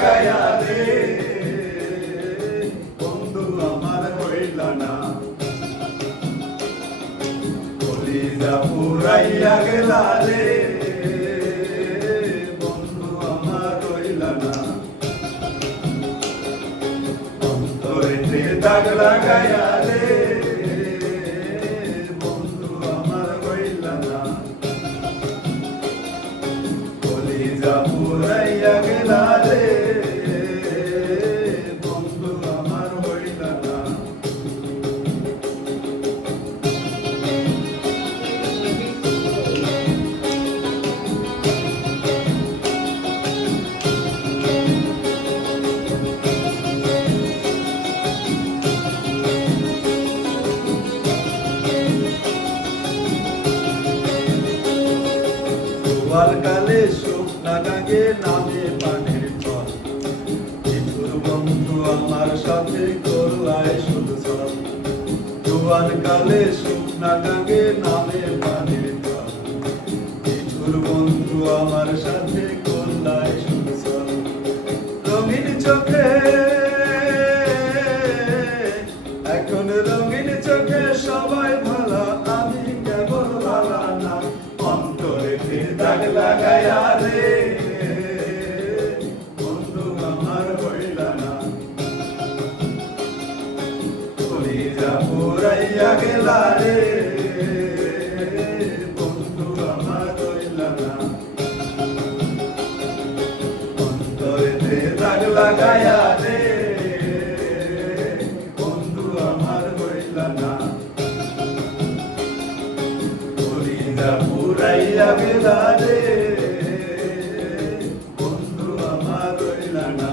লাগাইয়া রে বন্ধু আমার হইল না কলিজা পুরাইয়া গেলা রে বন্ধু আমার হইল না অন্তরেতে দাগ লাগাইয়া রে বন্ধু আমার হইল না কলিজা পুরাইয়া গেলা রে বন্ধু আমার হইল না জোয়ার কালে শুকনা গাঙ্গে নামে পানির জল নিঠুর বন্ধু আমার সাথে করলায় শুধু চল জোয়ার কালে শুকনা গাঙ্গে নামে পানির জল নিঠুর বন্ধু আমার সাথে করলায় শুধু চল রঙিন চোখে এখন রঙিন চোখে সবাই ভালো আমি কেবল ভালো না অন্তরেতে দাগ লাগাইয়া রে বন্ধু আমার হইল না কলিজা পুরাইয়া গেলা রে বন্ধু আমার হইল না অন্তরেতে দাগ লাগাইয়া রে বন্ধু আমার হইল না কলিজা পুরাইয়া গেলা রে বন্ধু আমার হইল না